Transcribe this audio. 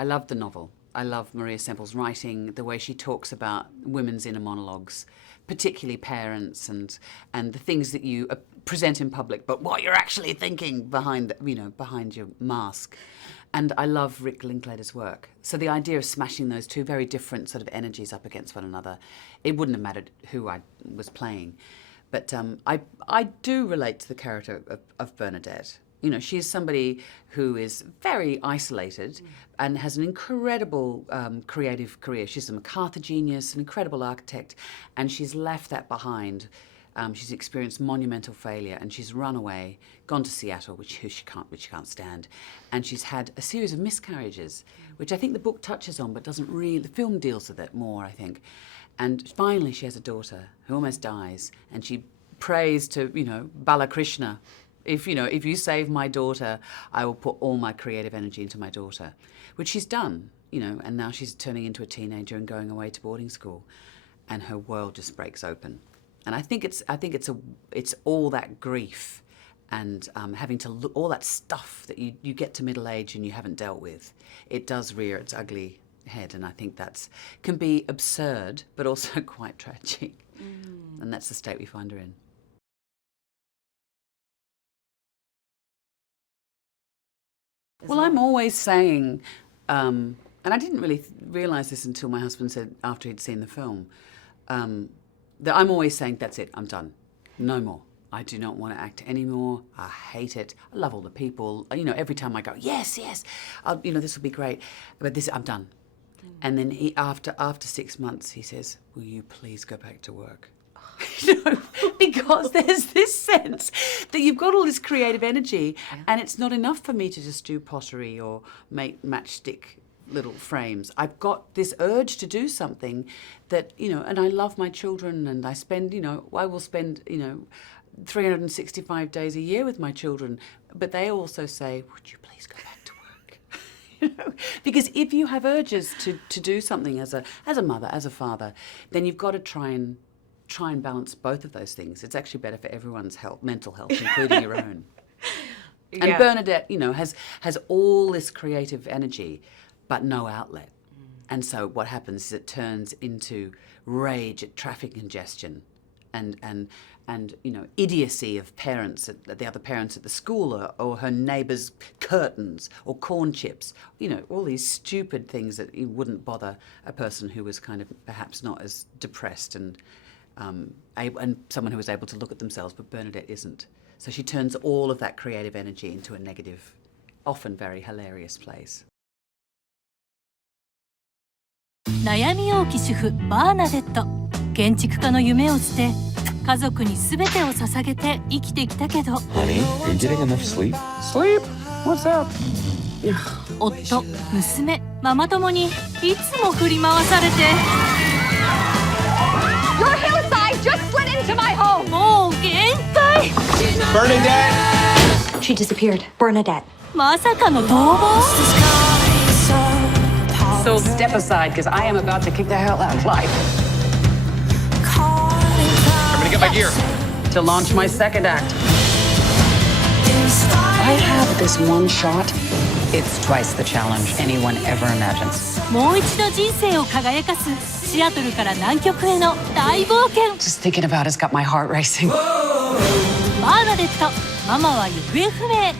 I love the novel. I love Maria Semple's writing, the way she talks about women's inner monologues, particularly parents and the things that you present in public, but what you're actually thinking behind your mask. And I love Rick Linklater's work. So the idea of smashing those two very different sort of energies up against one another, it wouldn't have mattered who I was playing. But I do relate to the character of Bernadette. You know, she is somebody who is very isolated and has an incredible creative career. She's a MacArthur genius, an incredible architect, and she's left that behind. She's experienced monumental failure, and she's run away, gone to Seattle, which she can't stand, and she's had a series of miscarriages, which I think the book touches on, but doesn't really. The film deals with it more, I think. And finally, she has a daughter who almost dies, and she prays to, Balakrishna. If you save my daughter, I will put all my creative energy into my daughter, which she's done, and now she's turning into a teenager and going away to boarding school, and her world just breaks open. And I think it's all that grief and having to look, all that stuff that you get to middle age and you haven't dealt with. It does rear its ugly head, and I think can be absurd, but also quite tragic. And that's the state we find her in. Well, I'm always saying, and I didn't really realise this until my husband said after he'd seen the film, that I'm always saying, that's it, I'm done. No more. I do not want to act anymore. I hate it. I love all the people. Every time I go, yes, this will be great. But I'm done. And then after 6 months, he says, will you please go back to work? Because there's this sense that you've got all this creative energy, and it's not enough for me to just do pottery or make matchstick little frames. I've got this urge to do something that, and I love my children, and I will spend 365 days a year with my children, but they also say, would you please go back to work? Because if you have urges to do something as a mother, as a father, then you've got to try and balance both of those things. It's actually better for everyone's mental health, including your own. And Bernadette, has all this creative energy, but no outlet. And so what happens is it turns into rage at traffic congestion and idiocy of parents, the other parents at the school, or her neighbour's curtains or corn chips, all these stupid things that wouldn't bother a person who was kind of perhaps not as depressed and someone who was able to look at themselves, but Bernadette isn't. So she turns all of that creative energy into a negative, often very hilarious place. 悩み多き主婦バーナデット、建築家の夢を捨て家族に全てを捧げて生きてきたけど Honey, are you getting enough sleep? Sleep? What's that? 夫、娘、ママ友にいつも振り回されて Your hillside just slid into my home! もう限界 Bernadette! She disappeared. Bernadette. まさかの逃亡 So step aside, because I am about to kick the hell out of life. I'm gonna get my gear. To launch my second act. I have this one shot. It's twice the challenge anyone ever imagines. もう一度人生を輝かすシアトルから南極への大冒険 Just thinking about it's got my heart racing. バーナデット、ママは行方不明